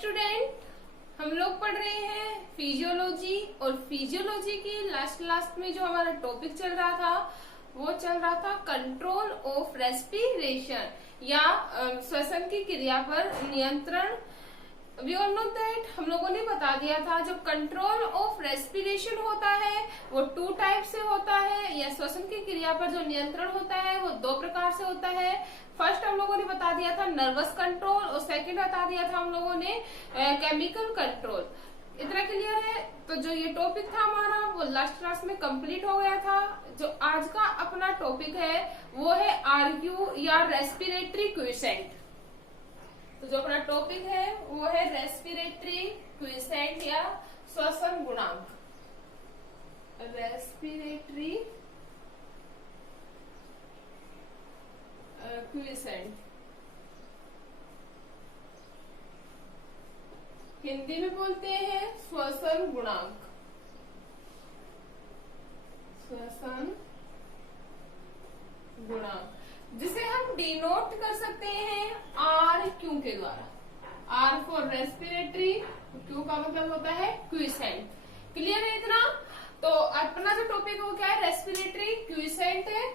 Student, हम लोग पढ़ रहे हैं फिजियोलॉजी और फिजियोलॉजी की लास्ट में जो हमारा टॉपिक चल रहा था वो चल रहा था कंट्रोल ऑफ रेस्पिरेशन या श्वसन की क्रिया पर नियंत्रण। वी ऑल नो दैट हम लोगों ने बता दिया था जो कंट्रोल ऑफ रेस्पिरेशन होता है वो 2 टाइप से होता है, या श्वसन की क्रिया पर जो नियंत्रण होता है वो 2 प्रकार से होता है। फर्स्ट हम लोगों ने बता दिया था नर्वस कंट्रोल और सेकंड बता दिया था हम लोगों ने केमिकल कंट्रोल। इतना क्लियर है? तो जो ये टॉपिक था हमारा वो लास्ट क्लास में कंप्लीट हो गया था। जो आज का अपना टॉपिक है वो है आरक्यू या रेस्पिरेटरी क्विसेंट। तो जो अपना टॉपिक है वो है रेस्पिरेटरी क्विसेंट या श्वसन गुणांक। रेस्पिरेटरी क्विसेंट हिंदी में बोलते हैं श्वसन गुणांक। श्वसन गुणांक जिसे हम डिनोट कर सकते हैं आर क्यू के द्वारा। आर फॉर रेस्पिरेटरी, क्यू का मतलब होता है क्विसेंट। क्लियर है इतना? तो अपना जो टॉपिक वो क्या है, रेस्पिरेटरी क्विसेंट है।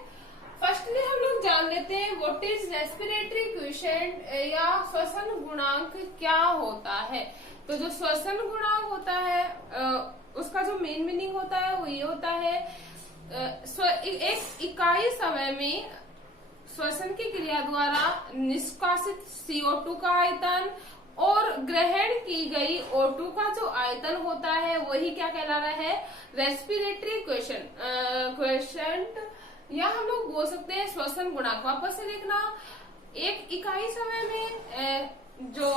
फर्स्टली हम लोग जान लेते हैं व्हाट इज रेस्पिरेटरी क्विसेंट या श्वसन गुणांक क्या होता है। तो जो श्वसन गुणांक होता है उसका जो मेन मीनिंग होता है वो ये होता है एक इकाई समय में श्वसन की क्रिया द्वारा निष्कासित CO2 का आयतन और ग्रहण की गई O2 का जो आयतन होता है वही क्या कहला रहा है, रेस्पिरेटरी क्वेश्चन या हम लोग बोल सकते हैं श्वसन गुणांक। वापस से देखना, एक इकाई समय में जो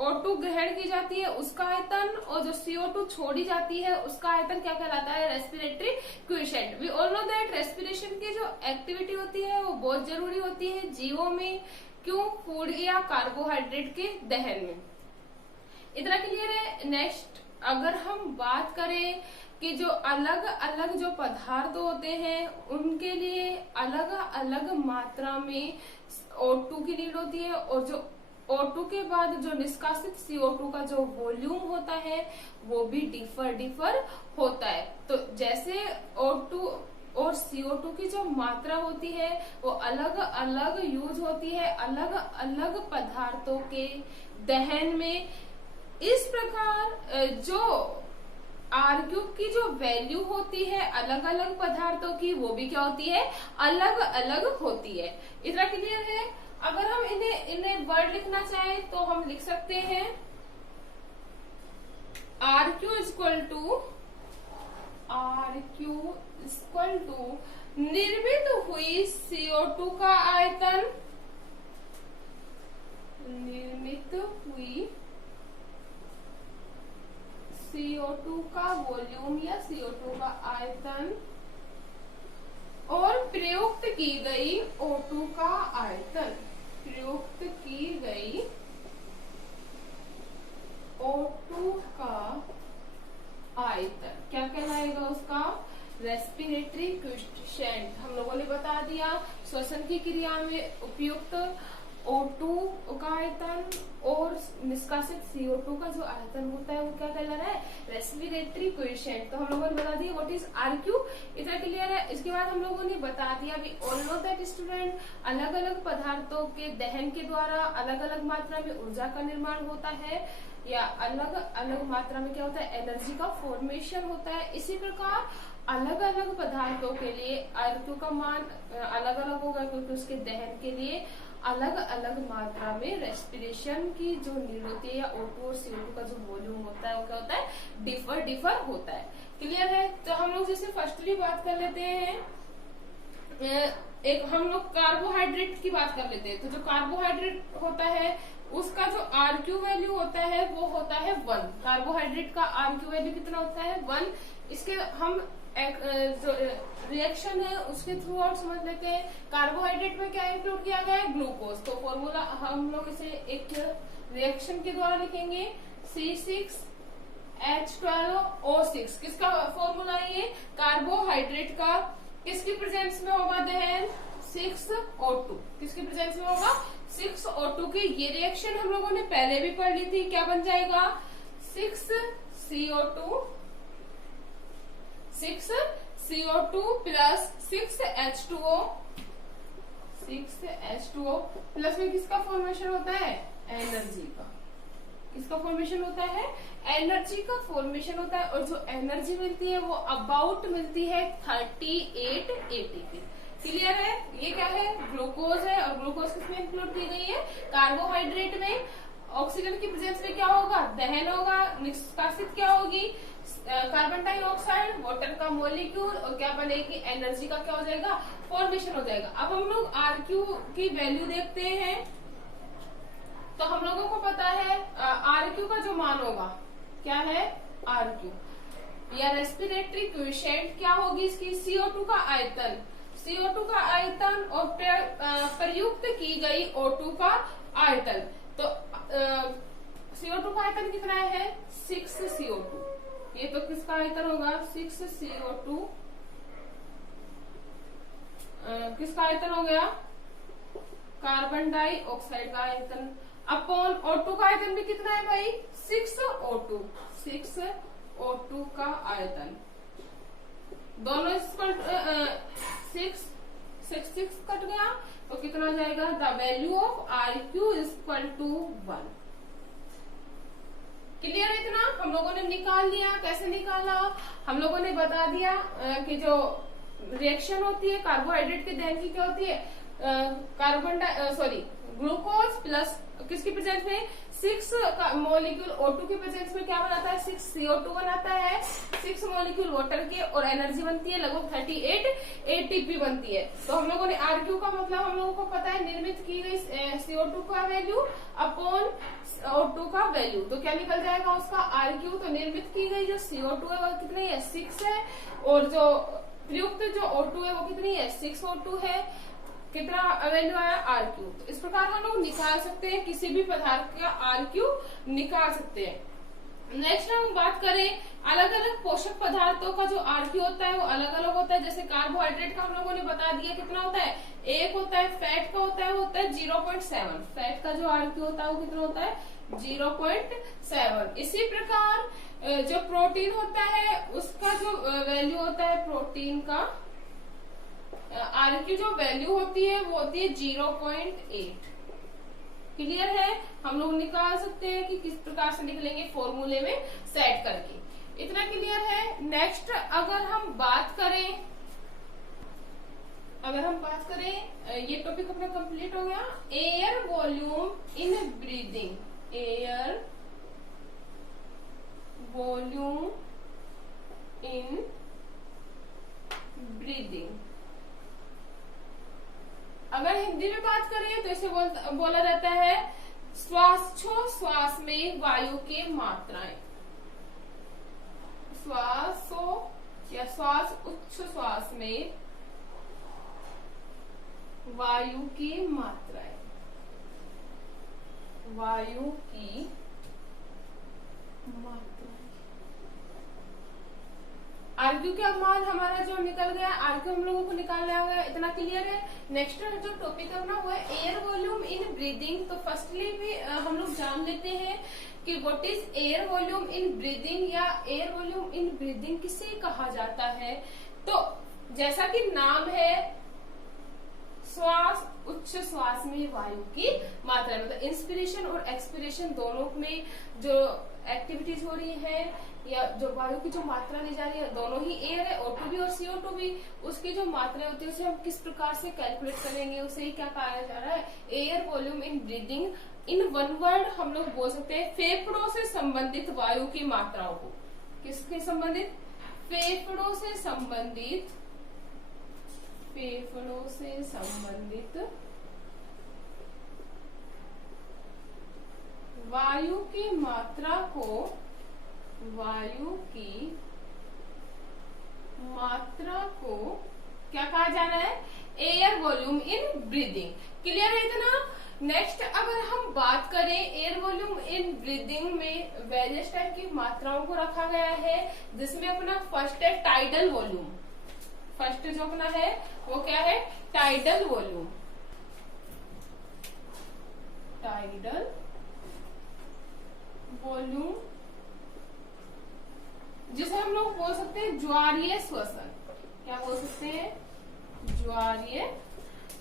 O2 ग्रहण की जाती है उसका आयतन और जो CO2 छोड़ी जाती है उसका आयतन क्या कहलाता है, respiratory quotient. We all know that respiration की जो एक्टिविटी होती है वो बहुत जरूरी होती है जीवों में। क्यों? फूड या कार्बोहाइड्रेट के दहन में। इतना क्लियर है? नेक्स्ट अगर हम बात करें कि जो अलग अलग जो पदार्थ होते हैं उनके लिए अलग अलग मात्रा में O2 की नीड होती है और जो O2 के बाद जो निष्कासित CO2 का जो वॉल्यूम होता है वो भी डिफर होता है। तो जैसे O2 और CO2 की जो मात्रा होती है वो अलग अलग यूज होती है अलग अलग पदार्थों के दहन में। इस प्रकार जो आरक्यू की जो वैल्यू होती है अलग अलग पदार्थों की वो भी क्या होती है, अलग अलग होती है। इतना क्लियर है? अगर हम इन्हें वर्ड लिखना चाहें तो हम लिख सकते हैं आरक्यू इक्वल टू निर्मित हुई CO2 का आयतन, निर्मित हुई CO2 का वॉल्यूम या CO2 का आयतन और प्रयुक्त की गई O2 का आयतन। प्रयुक्त की गई O2 का आयतन क्या कहलाएगा उसका, रेस्पिरेटरी क्विसेंट। हम लोगों ने बता दिया श्वसन की क्रिया में उपयुक्त O2 का आयतन और निष्कासित CO2 का जो आयतन होता है वो क्या कहला रहा है, रेस्पिरेटरी क्विसेंट। तो हम लोगों ने बता दिया व्हाट इज आरक्यू। इतना क्लियर है? इसके बाद हम लोगों ने बता दिया we all know that student अलग अलग पदार्थों के दहन के द्वारा अलग अलग मात्रा में ऊर्जा का निर्माण होता है या अलग अलग मात्रा में क्या होता है, एनर्जी का फॉर्मेशन होता है। इसी प्रकार अलग अलग पदार्थों के लिए आरक्यू का मान अलग अलग होगा क्योंकि उसके दहन के लिए अलग अलग मात्रा में रेस्पिरेशन की जो नीड होती है या O2 और CO2 का जो वॉल्यूम होता है वो क्या होता है, डिफर होता है। क्लियर है? तो हम लोग जैसे फर्स्टली बात कर लेते हैं, एक हम लोग कार्बोहाइड्रेट की बात कर लेते हैं। तो जो कार्बोहाइड्रेट होता है उसका जो आरक्यू वैल्यू होता है वो होता है 1। कार्बोहाइड्रेट का आरक्यू वैल्यू कितना होता है, 1। इसके हम जो रिएक्शन है उसके थ्रू आउट समझ लेते हैं। कार्बोहाइड्रेट में क्या इंक्लूड किया गया है, ग्लूकोज। तो फॉर्मूला हम लोग इसे एक रिएक्शन के द्वारा लिखेंगे C6H12O6। किसका फॉर्मूला है ये, कार्बोहाइड्रेट का। किसकी प्रेजेंस में होगा दहन, 6O2। किसकी प्रेजेंस में होगा, 6O2 की ये रिएक्शन हम लोगों ने पहले भी पढ़ ली थी। क्या बन जाएगा? 6CO2 प्लस 6H2O प्लस में किसका फॉर्मेशन होता है? एनर्जी का। किसका फॉर्मेशन होता है? एनर्जी का फॉर्मेशन होता है। और जो एनर्जी मिलती है वो अबाउट मिलती है 38 ATP। क्लियर है? ये क्या है? ग्लूकोज है। और ग्लूकोज किसमें इंक्लूड की गई है? कार्बोहाइड्रेट में। ऑक्सीजन की प्रेजेंस में क्या होगा? दहन होगा। निष्कासित क्या होगी? कार्बन डाइऑक्साइड, वाटर का मॉलिक्यूल। और क्या बनेगी? एनर्जी का क्या हो जाएगा? फॉर्मेशन हो जाएगा। अब हम लोग RQ की वैल्यू देखते हैं। तो हम लोगों को पता है RQ का जो मान होगा, क्या है? RQ या रेस्पिरेटरी क्विसेंट क्या होगी इसकी? CO2 का आयतन। CO2 का आयतन और प्रयुक्त की गई O2 का आयतन। तो CO2 का आयतन कितना है? 6CO2। ये तो किसका आयतन होगा? 6CO2 किसका आयतन हो गया? कार्बन डाइऑक्साइड का आयतन अपॉन O2 का आयतन भी कितना है भाई? 6O2 का आयतन। दोनों 6 कट गया तो कितना हो जाएगा? The value of RQ is equal to 1। Clear है? इतना हम लोगों ने निकाल लिया। कैसे निकाला? हम लोगों ने बता दिया कि जो रिएक्शन होती है कार्बोहाइड्रेट के दहन की क्या होती है? ग्लूकोज प्लस किसकी प्रेजेंस में? 6 मॉलिक्यूल O2 के प्रेजेंस में क्या बनाता है? 6CO2 बनाता है। 6 मॉलिक्यूल वाटर के और एनर्जी बनती है लगभग 38 ATP बनती है। तो हम लोगों ने RQ का मतलब हम लोगों को पता है, निर्मित की गई CO2 का वैल्यू अपॉन O2 का वैल्यू। तो क्या निकल जाएगा उसका? RQ। तो निर्मित की गई जो CO2 है वो कितनी है? 6 है। और जो प्रयुक्त जो O2 है वो कितनी है? 6O2 है। कितना वैल्यू आया? RQ। तो इस प्रकार हम लोग निकाल सकते हैं, किसी भी पदार्थ का RQ निकाल सकते हैं। नेक्स्ट हम बात करें अलग अलग पोषक पदार्थों का जो RQ होता है वो अलग अलग होता है। जैसे कार्बोहाइड्रेट का हम लोगों ने बता दिया कितना होता है? 1 होता है। फैट का होता है 0.7। फैट का जो RQ होता है वो कितना होता है? 0.7। इसी प्रकार जो प्रोटीन होता है उसका जो वैल्यू होता है, प्रोटीन का RQ जो वैल्यू होती है वो होती है 0.8। क्लियर है? हम लोग निकाल सकते हैं कि किस प्रकार से निकलेंगे फॉर्मूले में सेट करके। इतना क्लियर है? नेक्स्ट अगर हम बात करें ये टॉपिक अपना कंप्लीट हो गया। Air volume in breathing. Air volume in breathing. अगर हिंदी में बात करें तो इसे बोला जाता है श्वासोच्छ्वास में वायु की मात्राएं। श्वास उच्छ्वास में वायु की मात्राएं। वायु की मात्राएं। RQ का मान हमारा जो निकल गया, RQ हम लोगों को निकालना होगा। इतना क्लियर है? नेक्स्ट जो टॉपिक अपना हुआ है एयर वॉल्यूम इन ब्रीदिंग। तो फर्स्टली भी हम लोग जान लेते हैं कि what is air volume in breathing या एयर वॉल्यूम इन ब्रीदिंग किसे कहा जाता है। तो जैसा कि नाम है, श्वास उच्छ्वास में वायु की मात्रा, मतलब इंस्पिरेशन और एक्सपिरेशन दोनों में जो एक्टिविटीज हो रही है या जो वायु की जो मात्रा ली जा रही है, दोनों ही एयर है, O2 भी और CO2 भी, उसकी जो मात्रा होती है उसे हम किस प्रकार से कैलकुलेट करेंगे, उसे ही क्या कहा जा रहा है? Air volume in breathing. In one word हम लोग बोल सकते हैं फेफड़ों से संबंधित वायु की मात्राओं को। किसके संबंधित? फेफड़ों से संबंधित वायु की मात्रा को क्या कहा जा रहा है? Air volume in breathing. Clear है इतना? नेक्स्ट अगर हम बात करें एयर वॉल्यूम इन ब्रीदिंग में वेरियस टाइप की मात्राओं को रखा गया है, जिसमें अपना फर्स्ट है टाइडल वॉल्यूम। फर्स्ट जो अपना है वो क्या है? Tidal volume. टाइडल वॉल्यूम, जिसे हम लोग बोल सकते हैं ज्वारीय श्वसन। क्या बोल सकते हैं? ज्वारीय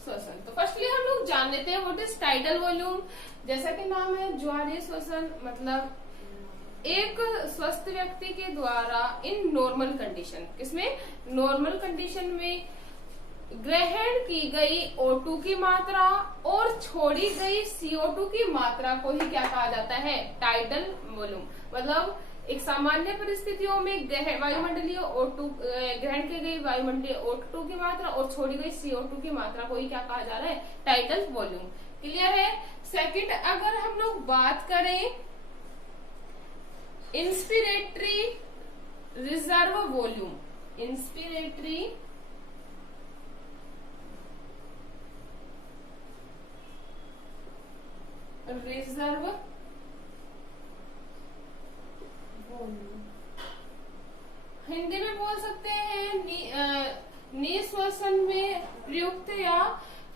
श्वसन। तो फर्स्टली हम लोग जान लेते हैं व्हाट इज टाइडल वॉल्यूम। जैसा कि नाम है ज्वारीय श्वसन, मतलब एक स्वस्थ व्यक्ति के द्वारा इन नॉर्मल कंडीशन, किसमें? नॉर्मल कंडीशन में ग्रहण की गई O2 की मात्रा और छोड़ी गई CO2 की मात्रा को ही क्या कहा जाता है? Tidal volume. मतलब एक सामान्य परिस्थितियों में वायुमंडलीय O2 ग्रहण की गई वायुमंडलीय O2 की मात्रा और छोड़ी गई CO2 की मात्रा को ही क्या कहा जा रहा है? Tidal volume. क्लियर है? सेकंड, अगर हम लोग बात करें inspiratory reserve volume, inspiratory reserve volume, Hindi में बोल सकते हैं निःश्वसन में प्रयुक्त या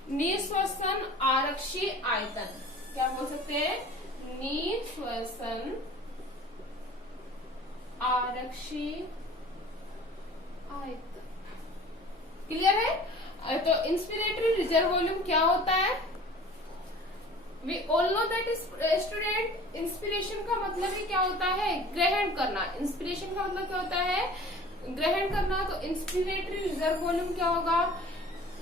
निःश्वसन आरक्षी आयतन। क्या बोल सकते हैं? निःश्वसन आरक्षी आयतन। क्लियर है? तो इंस्पिरेटरी रिजर्व वॉल्यूम क्या होता है? We all know that student, inspiration का मतलब ही क्या होता है? ग्रहण करना। इंस्पिरेशन का मतलब क्या होता है? ग्रहण करना। तो इंस्पिरेटरी रिजर्व वॉल्यूम क्या होगा?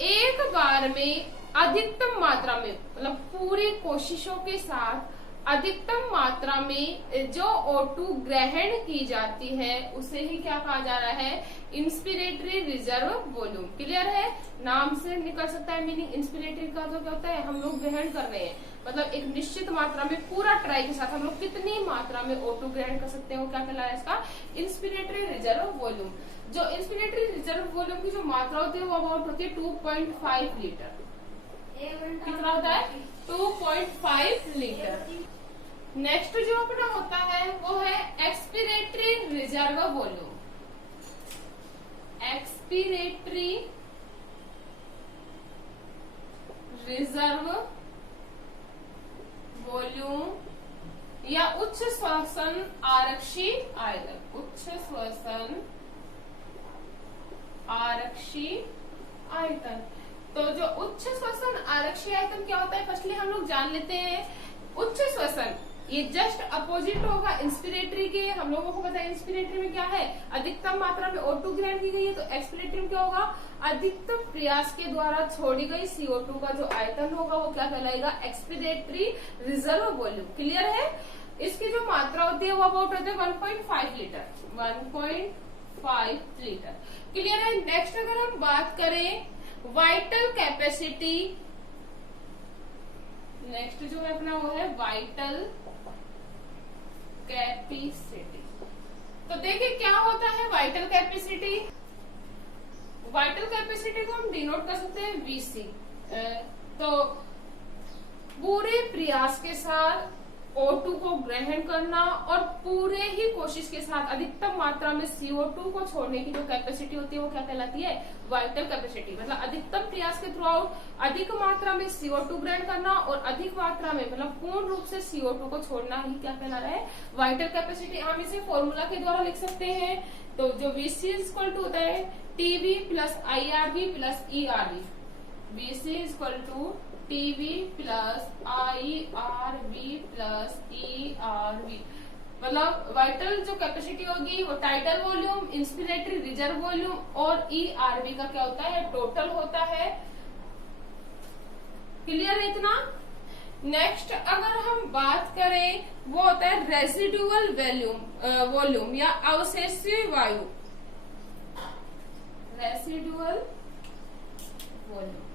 एक बार में अधिकतम मात्रा में, मतलब पूरी कोशिशों के साथ अधिकतम मात्रा में जो O2 ग्रहण की जाती है उसे ही क्या कहा जा रहा है? Inspiratory reserve volume. क्लियर है? नाम से निकल सकता है मीनिंग। इंस्पिरेटरी का तो क्या होता है? हम लोग ग्रहण कर रहे हैं, मतलब एक निश्चित मात्रा में पूरा ट्राई के साथ हम लोग कितनी मात्रा में O2 ग्रहण कर सकते हैं वो क्या कहला है? इसका इंस्पिरेटरी रिजर्व वॉल्यूम। जो इंस्पिरेटरी रिजर्व वॉल्यूम की जो मात्रा होती है वो अबाउट होती है 2.5 लीटर। कितना होता है? 2.5 लीटर। नेक्स्ट जो अपना होता है वो है expiratory reserve volume. Expiratory reserve volume या उच्च श्वसन आरक्षी आयतन। उच्च श्वसन आरक्षी आयतन। तो जो उच्च श्वसन आरक्षी आयतन क्या होता है? फर्स्टली हम लोग जान लेते हैं। उच्च श्वसन ये जस्ट अपोजिट होगा इंस्पिरेटरी के। हम लोगों को पता है इंस्पिरेटरी में क्या है? अधिकतम मात्रा में O2 ग्रहण की गई है। तो एक्सपिरेटरी में क्या होगा? अधिकतम प्रयास के द्वारा छोड़ी गई CO2 का जो आयतन होगा वो क्या कहलाएगा? Expiratory reserve volume. क्लियर है? इसकी जो मात्रा होती है वो अबाउट होती है 1.5 लीटर। 1.5 लीटर। क्लियर है? नेक्स्ट अगर हम बात करें वाइटल कैपेसिटी, नेक्स्ट जो है अपना वो है वाइटल कैपेसिटी। तो देखिए क्या होता है वाइटल कैपेसिटी। वाइटल कैपेसिटी को हम डिनोट कर सकते हैं VC। तो पूरे प्रयास के साथ O2 को ग्रहण करना और पूरे ही कोशिश के साथ अधिकतम मात्रा में CO2 को छोड़ने की जो कैपेसिटी होती है वो क्या कहलाती है? Vital capacity. मतलब अधिकतम प्रयास के थ्रू आउट अधिक मात्रा में CO2 ग्रहण करना और अधिक मात्रा में मतलब पूर्ण रूप से CO2 को छोड़ना ही क्या कहला रहा है? Vital capacity. हम इसे फॉर्मूला के द्वारा लिख सकते हैं। तो जो VC इक्वल टू होता है TB plus IRB plus ERB। VC equal to TB plus IRB plus ERB। मतलब वाइटल जो कैपेसिटी होगी वो tidal volume, inspiratory reserve volume और ERB का क्या होता है? टोटल होता है। क्लियर है इतना? नेक्स्ट अगर हम बात करें वो होता है रेसिडुअल वॉल्यूम या अवशेषीय वायु। रेसिडुअल वॉल्यूम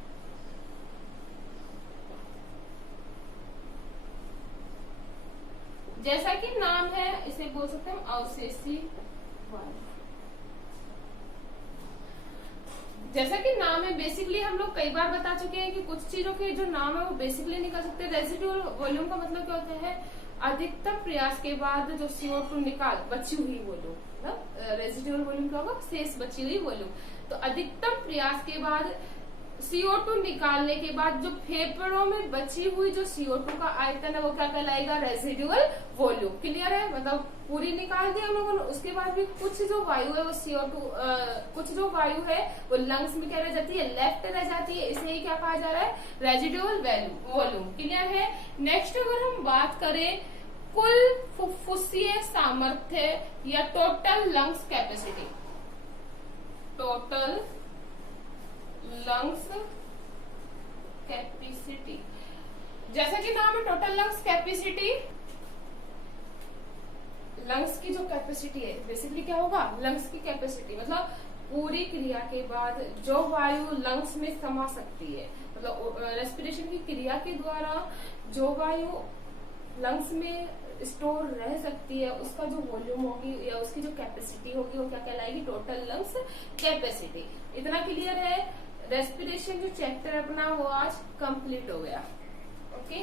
जैसा कि नाम है इसे बोल सकते हैं अवशेषी वायु। जैसा कि नाम है बेसिकली हम लोग कई बार बता चुके हैं कि कुछ चीजों के जो नाम है वो बेसिकली निकल सकते हैं। रेसिडुअल वॉल्यूम का मतलब क्या होता है? अधिकतम प्रयास के बाद जो CO2 बची हुई वॉल्यूम, मतलब रेसिडुअल वॉल्यूम क्या होगा? शेष बची हुई वॉल्यूम। तो अधिकतम प्रयास के बाद CO2 निकालने के बाद जो फेफड़ों में बची हुई जो CO2 का आयतन है वो क्या कहलाएगा, रेसिडुअल वॉल्यूम। क्लियर है, मतलब पूरी निकाल दिया हम लोगों ने, उसके बाद भी कुछ जो वायु है वो CO2 कुछ जो वायु है वो लंग्स में क्या रह जाती है, लेफ्ट रह जाती है, इसे ही क्या कहा जा रहा है, रेसिडुअल वॉल्यूम। क्लियर है। नेक्स्ट अगर हम बात करें कुल फुफ्फुसीय सामर्थ्य या total lungs capacity, total lungs capacity, जैसा कि नाम है टोटल लंग्स कैपेसिटी, लंग्स की जो कैपेसिटी है बेसिकली क्या होगा, लंग्स की कैपेसिटी मतलब पूरी क्रिया के बाद जो वायु लंग्स में समा सकती है, मतलब रेस्पिरेशन की क्रिया के द्वारा जो वायु लंग्स में स्टोर रह सकती है उसका जो वॉल्यूम होगी या उसकी जो कैपेसिटी होगी वो क्या कहलाएगी, टोटल लंग्स कैपेसिटी। इतना क्लियर है। रेस्पिरेशन जो चैप्टर अपना वो आज कंप्लीट हो गया। ओके।